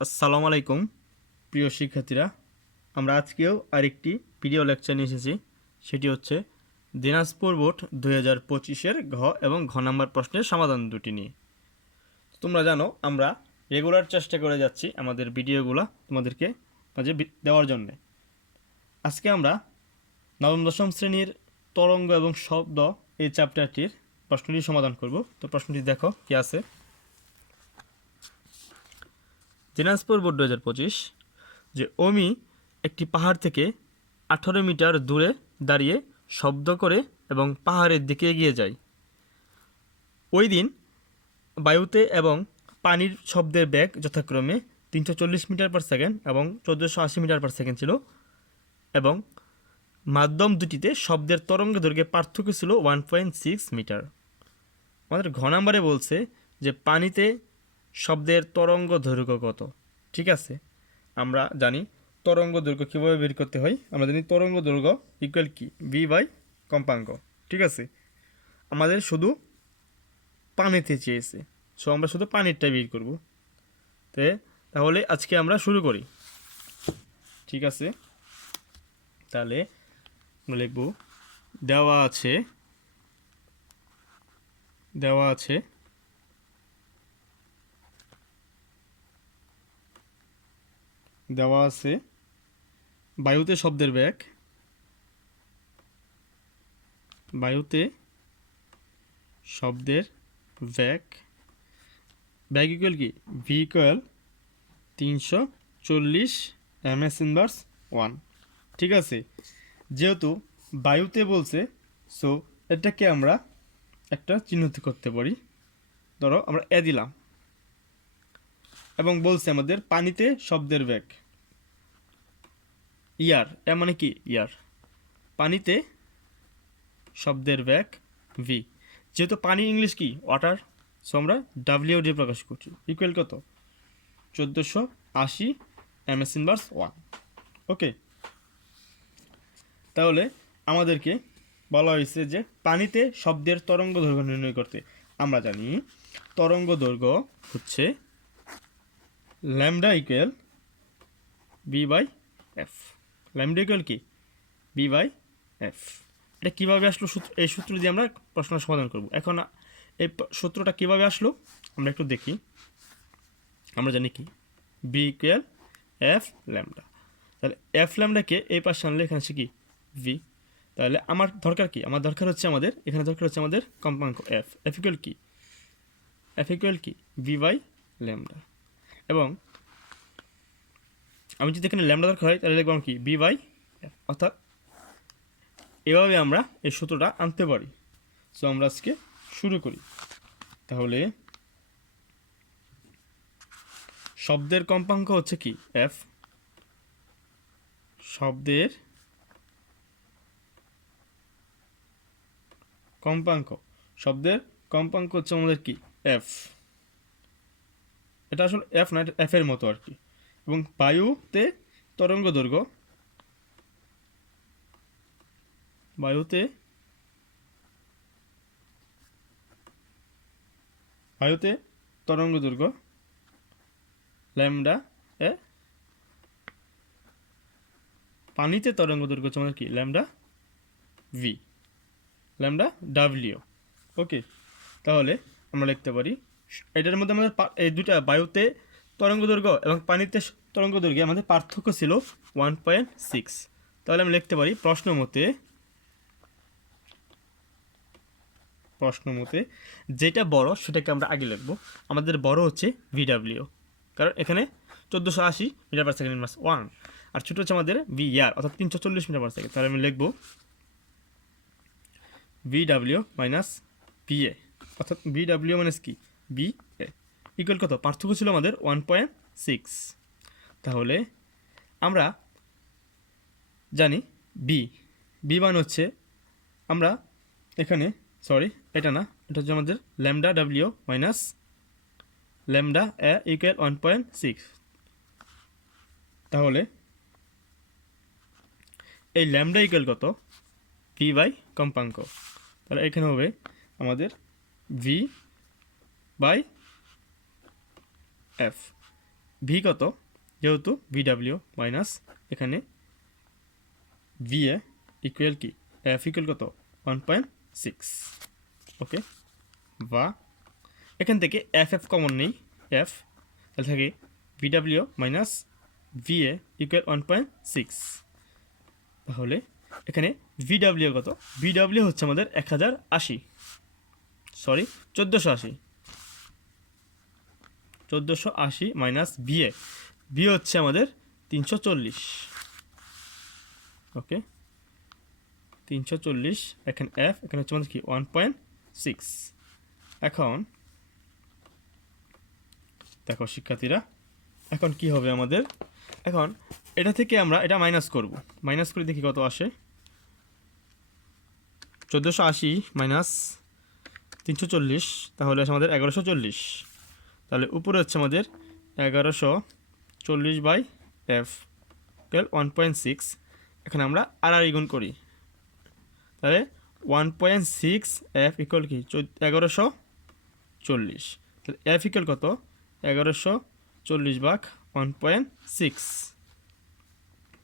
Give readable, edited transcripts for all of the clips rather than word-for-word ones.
আসসালামু আলাইকুম প্রিয় শিক্ষার্থীরা, আমরা আজকেও আরেকটি ভিডিও লেকচার নিয়ে এসেছি। সেটি হচ্ছে দিনাজপুর বোর্ড 2025-এর ঘ এবং ঘ নাম্বার প্রশ্নের সমাধান দুটি নিয়ে। তোমরা জানো আমরা রেগুলার চেষ্টা করে যাচ্ছি আমাদের ভিডিওগুলো তোমাদেরকে মাঝে দেওয়ার জন্যে। আজকে আমরা নবম দশম শ্রেণীর তরঙ্গ এবং শব্দ এই চ্যাপ্টারটির প্রশ্নটি সমাধান করব। তো প্রশ্নটি দেখো কি আছে। দিনাজপুর বোর্ড 2025 যে অমি একটি পাহাড় থেকে 18 মিটার দূরে দাঁড়িয়ে শব্দ করে এবং পাহাড়ের দিকে এগিয়ে যায়। ওই দিন বায়ুতে এবং পানির শব্দের বেগ যথাক্রমে 340 মিটার পার সেকেন্ড এবং 1480 মিটার পার সেকেন্ড ছিল, এবং মাধ্যম দুটিতে শব্দের তরঙ্গ দৈর্ঘ্যের পার্থক্য ছিল 1.6 মিটার। আমাদের ঘ নাম্বারে বলছে যে পানিতে শব্দের তরঙ্গ দৈর্ঘ্য কত। ঠিক আছে, আমরা জানি তরঙ্গ দৈর্ঘ্য কীভাবে বের করতে হয়। আমরা জানি তরঙ্গ দৈর্ঘ্য ইকুয়াল কি ভি বাই কম্পাঙ্ক। ঠিক আছে, আমাদের শুধু পানিতে চেয়েছে, সো আমরা শুধু পানিরটা বের করব। তাহলে আজকে আমরা শুরু করি। ঠিক আছে, তাহলে আমরা লিখব দেওয়া আছে বায়ুতে শব্দের বেগ ইকুয়াল কি ভি ইকুয়াল 340 ms ইনভার্স 1। ঠিক আছে, যেহেতু বায়ুতে বলছে, সো এটাকে আমরা একটা চিহ্নিত করতে পারি। ধরো আমরা এ দিলাম, এবং বলছে আমাদের পানিতে শব্দের বেগ ইয়ার, এ মানে কি ইয়ার, পানিতে শব্দের বেগ ভি। যেহেতু পানি ইংলিশ কি ওয়াটার, সো আমরা ডাব্লিউ দিয়ে প্রকাশ করছি। ইকুয়াল কত 1480 ms ইনভার্স 1। ওকে, তাহলে আমাদেরকে বলা হয়েছে যে পানিতে শব্দের তরঙ্গ দৈর্ঘ্য নির্ণয় করতে। আমরা জানি তরঙ্গ দৈর্ঘ্য হচ্ছে lambda equal V by F. Lambda equal কি বি বাই এফ। এটা কীভাবে আসলো? এই সূত্র দিয়ে আমরা প্রশ্ন সমাধান করব। এখন এই সূত্রটা কীভাবে আসলো আমরা একটু দেখি। আমরা জানি কি বি ইকুয়াল এফ ল্যামডা। তাহলে এফ ল্যামডাকে এই পাশে আনলে এখানে আসে কি ভি। তাহলে আমার দরকার কি? দরকার হচ্ছে আমাদের কম্পাঙ্ক এফ। এফ ইকুয়াল কি ভি বাই ল্যামডা। এবং আমি যদি এখানে ল্যামডা দরকার হয় তাহলে লিখব কি বি বাই এফ। অর্থাৎ এভাবে আমরা এই সূত্রটা আনতে পারি। সো আমরা আজকে শুরু করি। তাহলে শব্দের কম্পাঙ্ক হচ্ছে কি এফ। শব্দের কম্পাঙ্ক হচ্ছে আমাদের কি এফ। এটা আসলে এফ না, এটা এফ এর মতো আর কি। এবং বায়ুতে তরঙ্গ দৈর্ঘ্য ল্যামডা এ, পানিতে তরঙ্গ দৈর্ঘ্য হচ্ছে আমাদের কি ল্যামডা ভি, ল্যামডা ডাব্লিউ। ওকে, তাহলে আমরা লিখতে পারি এটার মধ্যে আমাদের এই দুটা বায়ুতে তরঙ্গ দৈর্ঘ্য এবং পানিতে তরঙ্গ দৈর্ঘ্যে আমাদের পার্থক্য ছিল 1.6। তাহলে আমি লিখতে পারি প্রশ্ন মতে যেটা বড় সেটাকে আমরা আগে লিখবো। আমাদের বড় হচ্ছে ভিডাব্লিউ, কারণ এখানে 1480 মিটার পার সেকেন্ড ইনভার্স 1, আর ছোটো হচ্ছে আমাদের ভি ইয়ার অর্থাৎ 340 মিটার পার সেকেন্ড। তাহলে আমি লিখবো ভিডাব্লিউ মাইনাস ভিএ, অর্থাৎ ভিডাব্লিউ মাইনাস কি বি এ ইকুয়াল কত? পার্থক্য ছিল আমাদের 1.6। তাহলে আমরা জানি বি মান হচ্ছে, আমরা এখানে এটা হচ্ছে আমাদের ল্যামডা ডাব্লিউ মাইনাস ল্যামডা এ ইকুয়াল 1.6। তাহলে এই ল্যামডা ইকুয়াল কত? ভি বাই কম্পাঙ্ক। তাহলে এখানে হবে আমাদের ভি বাই এফ। ভি কত, যেহেতু ভিডাব্লিউ মাইনাস এখানে ভিএ ইকুয়াল কি এফ ইকুয়াল কত 1.6। ওকে, বা এখান থেকে এফ এফ কমন নেই, এফ তাহলে থাকে ভিডাব্লিউ মাইনাস ভিএ ইকুয়াল 1.6। তাহলে এখানে ভিডাব্লিউ কত, ভিডাব্লিউ হচ্ছে আমাদের 1080, সরি 1480 মাইনাস ভিএ, ভিএ হচ্ছে আমাদের 340। ওকে, 340, এখানে এফ, এখানে হচ্ছে আমাদের কি 1.6। এখন দেখো শিক্ষার্থীরা, এখন কি হবে আমাদের, এখন এটা থেকে আমরা এটা মাইনাস করব, মাইনাস করে দেখি কত আসে। 1480 মাইনাস 340 তাহলে আছে আমাদের 1140। তাহলে উপরে হচ্ছে আমাদের 1140 বাই এফ ইকুয়াল 1.6। এখানে আমরা আর গুণ করি, তাহলে 1.6 এফ ইকুয়াল কি 1140। তাহলে এফ ইকুয়াল কত 1140 ভাগ 1.6।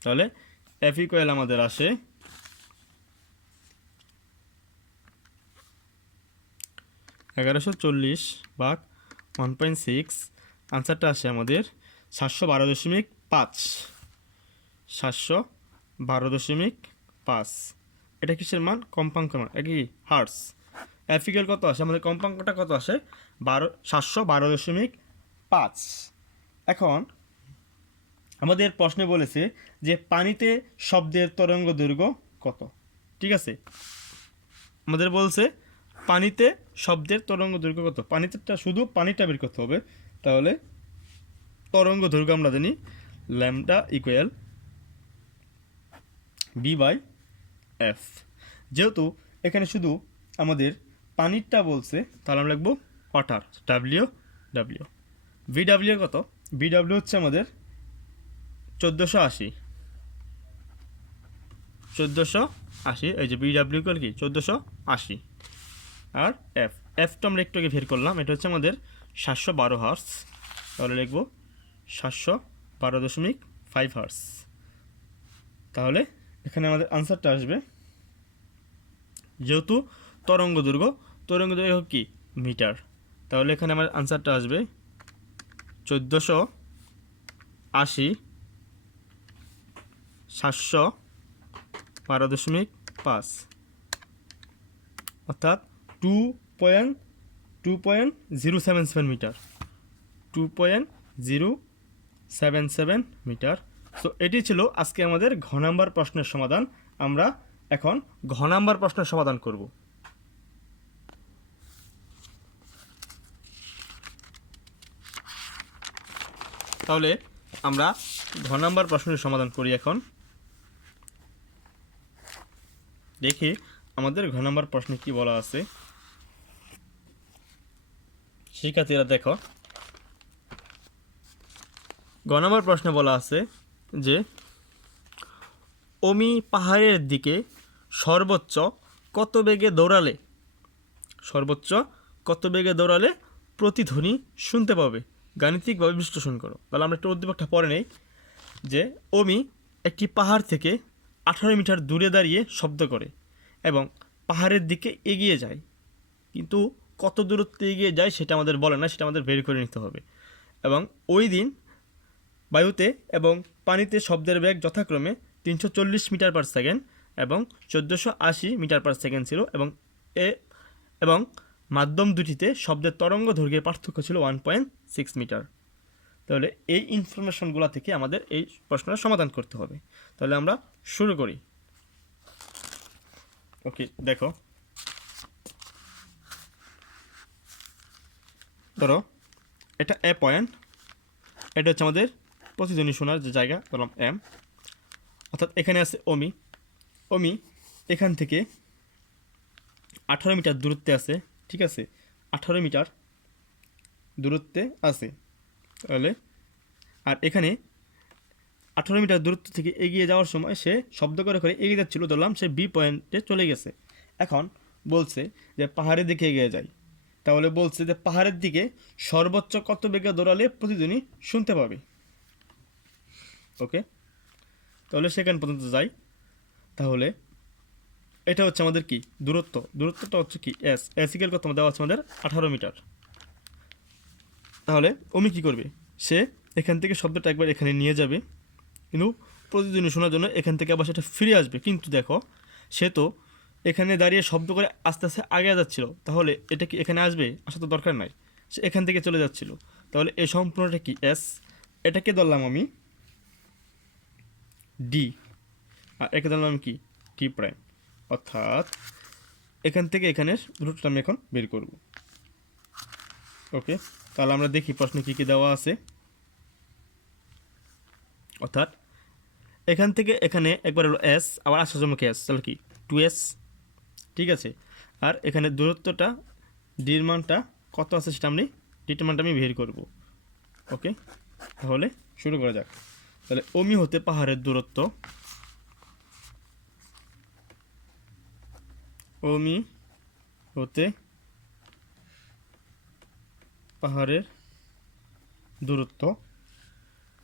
তাহলে এফ ইকুয়াল আমাদের আসে 1140 ভাগ 1.6, আনসারটা আসে আমাদের 712.5। 712.5, এটা কিসের মান, কম্পাঙ্কের মান, এটা কি হার্টস। এফ ইকুয়াল কত আসে আমাদের, কম্পাঙ্কটা কত আসে 712.5। এখন আমাদের প্রশ্নে বলেছে যে পানিতে শব্দের তরঙ্গ দৈর্ঘ্য কত। ঠিক আছে, আমাদের বলছে পানিতে শব্দের তরঙ্গ দৈর্ঘ্য কত, পানিতে শুধু পানিটা বের করতে হবে। তাহলে তরঙ্গ দৈর্ঘ্য আমরা জানি lambda equal V by F. যেহেতু এখানে শুধু আমাদের পানিরটা বলছে, তাহলে আমরা লিখবো ওয়াটার, ডাব্লিউ ডাব্লিউ। ভিডাব্লিউ কত, ভিডাব্লিউ হচ্ছে আমাদের 1480, এই যে ভিডাব্লিউ ইকুয়াল কি 1480। আর এফ, এফটা আমরা একটু আগে বের করলাম, এটা হচ্ছে আমাদের 712 হার্টস। তাহলে লিখবো 712.5 হার্টস। তাহলে এখানে আমাদের আনসারটা আসবে, যেহেতু তরঙ্গ দৈর্ঘ্য কি মিটার, তাহলে এখানে আমার আনসারটা আসবে 1480 712.5, অর্থাৎ 2.077 মিটার, 2.077 মিটার। সো এটি ছিল আজকে আমাদের ঘ নাম্বার প্রশ্নের সমাধান। আমরা এখন ঘ নাম্বার প্রশ্নের সমাধান করব। তাহলে আমরা ঘ নাম্বার প্রশ্নের সমাধান করি। এখন দেখি আমাদের ঘ নাম্বার প্রশ্নে কি বলা আছে। শিক্ষার্থীরা দেখো, গ নম্বর প্রশ্নে বলা আছে যে অমি পাহাড়ের দিকে সর্বোচ্চ কত বেগে দৌড়ালে প্রতিধ্বনি শুনতে পাবে, গাণিতিকভাবে বিশ্লেষণ করো। তাহলে আমরা একটু উদ্দীপকটা পড়ে নেই যে অমি একটি পাহাড় থেকে 18 মিটার দূরে দাঁড়িয়ে শব্দ করে এবং পাহাড়ের দিকে এগিয়ে যায়, কিন্তু কত দূরত্বে এগিয়ে যায় সেটা আমাদের বলে না, সেটা আমাদের বের করে নিতে হবে। এবং ওই দিন বায়ুতে এবং পানিতে শব্দের বেগ যথাক্রমে 340 মিটার পার সেকেন্ড এবং 1480 মিটার পার সেকেন্ড ছিল, এবং মাধ্যম দুটিতে শব্দের তরঙ্গ দৈর্ঘ্যের পার্থক্য ছিল 1.6 মিটার। তাহলে এই ইনফরমেশনগুলো থেকে আমাদের এই প্রশ্নের সমাধান করতে হবে। তাহলে আমরা শুরু করি। ওকে, দেখো, ধরো এটা এ পয়েন্ট, এটা হচ্ছে আমাদের প্রতিধ্বনি শোনার যে জায়গা, বললাম এম। অর্থাৎ এখানে আছে অমি এখান থেকে 18 মিটার দূরত্বে আছে। ঠিক আছে, 18 মিটার দূরত্বে আছে। তাহলে আর এখানে 18 মিটার দূরত্ব থেকে এগিয়ে যাওয়ার সময় সে শব্দ করে এগিয়ে যাচ্ছিল, ধরলাম সে বি পয়েন্টে চলে গেছে। এখন বলছে যে পাহাড়ের দিকে এগিয়ে যায়, তাহলে বলছে যে পাহাড়ের দিকে সর্বোচ্চ কত বেগে দৌড়ালে প্রতিধ্বনি শুনতে পাবে। ওকে, তাহলে সেখান পর্যন্ত যাই। তাহলে এটা হচ্ছে আমাদের কি দূরত্বটা হচ্ছে কি এস ইকুয়াল কত দেওয়া আছে আমাদের 18 মিটার। তাহলে অমি কি করবে, সে এখান থেকে শব্দটা একবার এখানে নিয়ে যাবে, কিন্তু প্রতিধ্বনি শোনার জন্য এখান থেকে আবার সেটা ফিরে আসবে। কিন্তু দেখো সে তো এখানে দাঁড়িয়ে শব্দ করে আস্তে আস্তে আগে যাচ্ছিল, তাহলে এটা কি এখানে আসবে? আসা তো দরকার নাই, সে এখান থেকে চলে যাচ্ছিল। তাহলে এই সম্পূর্ণটা কি এস, এটাকে ধরলাম আমি ডি, আর একে ধরলাম আমি কি টি প্রাইম। অর্থাৎ এখান থেকে এখানের দূরত্বটা আমি এখন বের করব। ওকে, তাহলে আমরা দেখি প্রশ্নে কী কী দেওয়া আছে। অর্থাৎ এখান থেকে এখানে একবার হলো এস, আবার আসার জন্য এস, তাহলে কি 2s, ঠিক আছে। আর এখানে দূরত্বটা ডির মানটা কত আছে সেটা আমি ডির মানটা আমি বের করব। ওকে, তাহলে শুরু করা যাক। তাহলে অমি হতে পাহাড়ের দূরত্ব, অমি হতে পাহাড়ের দূরত্ব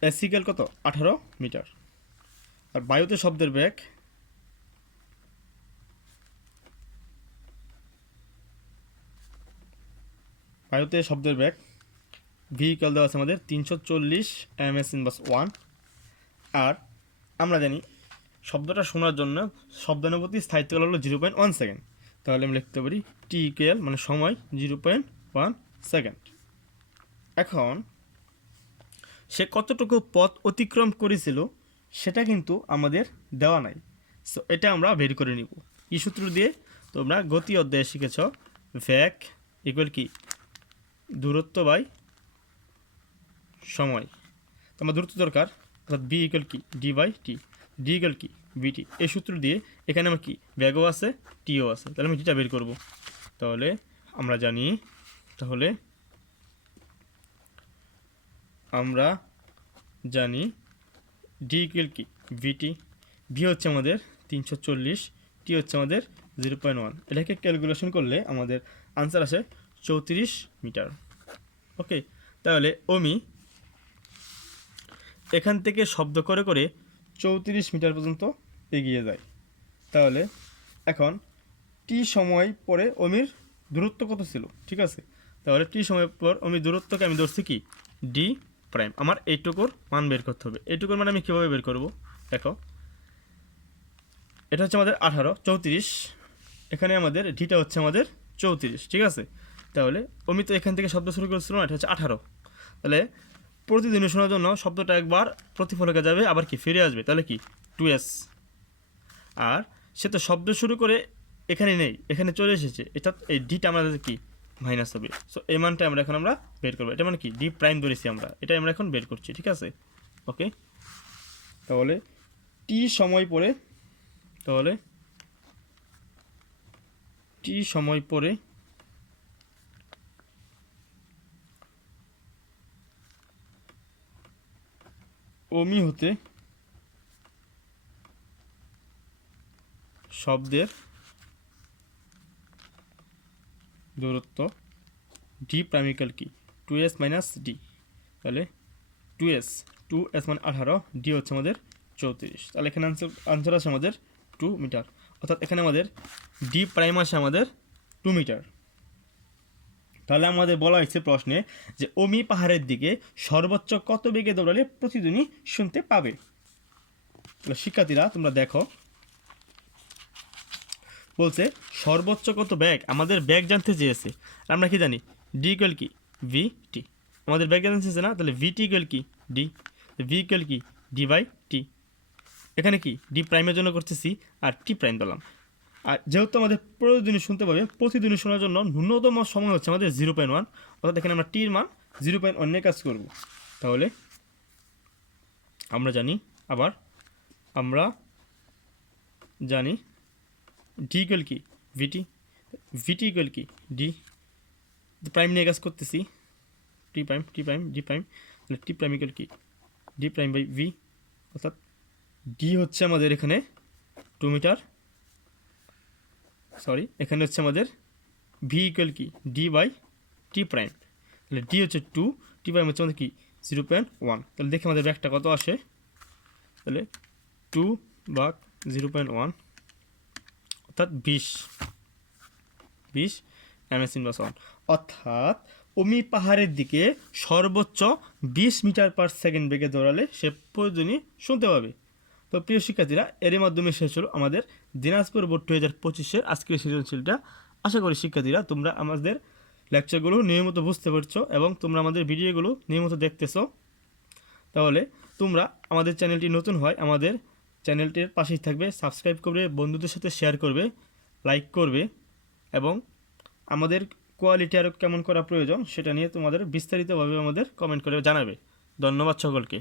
এস ইকুয়াল কত 18 মিটার। আর বায়ুতে শব্দের বেগ ভি ইকুয়াল দেওয়া আছে আমাদের 340 ms/1। আর আমরা জানি শব্দটা শোনার জন্য শব্দানুভূতি স্থায়িত্বকাল হলো 0.1 সেকেন্ড। তাহলে আমি লিখতে পারি টি ইকুয়াল মানে সময় 0.1 সেকেন্ড। এখন সে কতটুকু পথ অতিক্রম করেছিল সেটা কিন্তু আমাদের দেওয়া নাই, সো এটা আমরা বের করে নিব কি সূত্র দিয়ে। তোমরা গতি অধ্যায়ে শিখেছ ভ্যাক ইকুয়াল কি দূরত্ব বাই সময়। তোমার দূরত্ব দরকার, অর্থাৎ বি ইকুয়াল কি D by T, D equal কি বিটি। এই সূত্র দিয়ে এখানে আমার কি ব্যাগও আছে টিও আছে, তাহলে আমি ডিটা বের করব। তাহলে আমরা জানি ডি ইকুয়াল কি ভিটি, ভি হচ্ছে আমাদের 340, টি হচ্ছে আমাদের 0.1। এটাকে ক্যালকুলেশন করলে আমাদের আনসার আসে 34 মিটার। ওকে, তাহলে অমি এখান থেকে শব্দ করে করে 34 মিটার পর্যন্ত এগিয়ে যায়। তাহলে এখন টি সময় পরে অমির দূরত্ব কত ছিল, ঠিক আছে। তাহলে টি সময় পর অমির দূরত্বকে আমি ধরছি কি ডি প্রাইম। আমার এইটুকুর মান বের করতে হবে। এইটুকুর মান আমি কীভাবে বের করব, দেখো এটা হচ্ছে আমাদের 18, 34, এখানে আমাদের ডিটা হচ্ছে আমাদের 34, ঠিক আছে। তাহলে অমি তো এখান থেকে শব্দ শুরু করেছিল না, এটা হচ্ছে 18। তাহলে প্রতিদিন শোনার জন্য শব্দটা একবার প্রতিফলকে যাবে, আবার কি ফিরে আসবে, তাহলে কি 2s। আর সে তো শব্দ শুরু করে এখানে নেই, এখানে চলে এসেছে, এটা এই ডিটা আমাদের কি মাইনাস হবে। সো এই মানটা আমরা বের করবো। এটা মানে কি ডি প্রাইম ধরেছি আমরা, এটা আমরা এখন বের করছি, ঠিক আছে। ওকে, তাহলে টি সময় পরে অমি হতে শব্দের দূরত্ব ডি প্রাইমিক্যাল কি 2s মাইনাস ডি। তাহলে 2s মানে 18, ডি হচ্ছে আমাদের 34। তাহলে এখানে আনসার আসে আমাদের 2 মিটার। অর্থাৎ এখানে আমাদের ডি প্রাইম আসে আমাদের 2 মিটার। তাহলে আমাদের বলা হয়েছে প্রশ্নে যে অমি পাহাড়ের দিকে সর্বোচ্চ কত বেগে দৌড়ালে প্রতিধ্বনি শুনতে পাবে। তাহলে শিক্ষার্থীরা তোমরা দেখো, বলছে সর্বোচ্চ কত ব্যাগ, আমাদের ব্যাগ জানতে চেয়েছে। আমরা কি জানি ডি ইকুয়াল কি ভি টি, আমাদের ব্যাগ জানতে চেয়েছে না, তাহলে ভি টি ইকুয়াল কি ডি, ভি ইকুয়াল কি ডি বাই টি। এখানে কি ডি প্রাইমের জন্য করতেছি আর টি প্রাইম দিলাম। আর যেহেতু আমাদের প্রতিদিনই শুনতে পাবে, প্রতিদিনই শোনার জন্য ন্যূনতম সময় হচ্ছে আমাদের 0.1, অর্থাৎ এখানে আমরা টির মান 0.1 নিয়ে কাজ করব। তাহলে আমরা জানি ডি ইকুয়াল কি ভিটি ইকুয়াল কি ডি, প্রাইম নিয়ে কাজ করতেছি, টি প্রাইম ডি প্রাইম, তাহলে টি প্রাইম ইকুয়াল কি ডি প্রাইম বাই ভি। অর্থাৎ ডি হচ্ছে আমাদের এখানে 2 মিটার, এখানে হচ্ছে আমাদের ভি ইকুয়াল কি ডি বাই টি প্রাইম, তাহলে ডি হচ্ছে 2, টি প্রাইম হচ্ছে আমাদের কি 0.1। তাহলে দেখি আমাদের ব্যাগটা কত আসে, তাহলে 2/0.1 অর্থাৎ 20 ms/1। অর্থাৎ অমি পাহাড়ের দিকে সর্বোচ্চ 20 মিটার/সেকেন্ড বেগে দৌড়ালে সে প্রয়োজনই শুনতে পাবে। তো প্রিয় শিক্ষার্থীরা, এরই মাধ্যমে শেষ হলো আমাদের দিনাজপুর বোর্ড 2025-এর আজকের সৃজনশীলটা। আশা করি শিক্ষার্থীরা তোমরা আমাদের লেকচারগুলো নিয়মিত বুঝতে পারছো এবং তোমরা আমাদের ভিডিওগুলো নিয়মিত দেখতেছো। তাহলে তোমরা আমাদের চ্যানেলটি নতুন হয় আমাদের চ্যানেলটির পাশেই থাকবে, সাবস্ক্রাইব করবে, বন্ধুদের সাথে শেয়ার করবে, লাইক করবে এবং আমাদের কোয়ালিটি আরও কেমন করা প্রয়োজন সেটা নিয়ে তোমাদের বিস্তারিতভাবে আমাদের কমেন্ট করে জানাবে। ধন্যবাদ সকলকে।